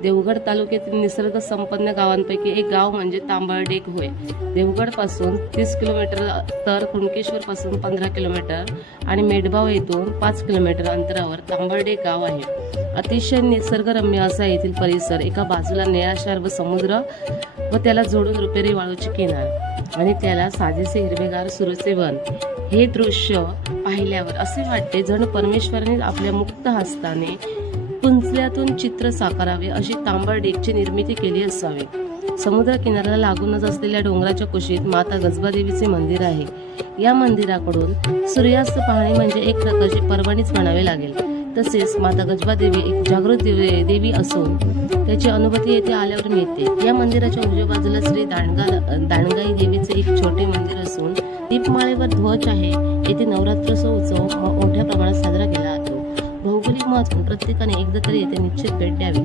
देवगड तालुक्यातील निसर्ग संपन्न गावांपैकी एक गाव म्हणजे तांबळडेक होय. देवगड पासून 30 किलोमीटर तर कुणकेश्वर पासून 15 किलोमीटर आणि मेडबाव येथून 5 किलोमीटर अंतरावर तांबळडेक गाव आहे. अतिशय निसर्गरम्य असा येथील परिसर. एका बाजूला निळाशार व समुद्र व त्याला जोडून रुपेरी वाळूची किनार आणि त्याला साजेसे हिरवेगार सुरूचे वन. हे दृश्य पाहिल्यावर असे वाटते जण परमेश्वराने आपल्या मुक्त हस्ताने पुंजल्यातून चित्र साकारावे अशी तांबळडेकची निर्मिती केली असावी. समुद्र किनाऱ्याला लागूनच असलेल्या डोंगराच्या कुशीत माता गजबादेवीचे मंदिर आहे. या मंदिराकडून सूर्यास्त पाहणे म्हणजे एक प्रकारची पर्वणीच म्हणावे लागेल. तसेच माता गजबादेवी एक जागृत देवी असून त्याची अनुभूती येथे आल्यावर मिळते. या मंदिराच्या उजव्या बाजूला श्री दांडगाई देवीचे एक छोटे मंदिर असून दीपमाळेवर ध्वज आहे. येथे नवरात्रोत्सव मोठ्या प्रमाणात साजरा केला जातो. भौगोलिक महत्त्व प्रत्येकाने एकदा तरी येथे निश्चित भेट द्यावी.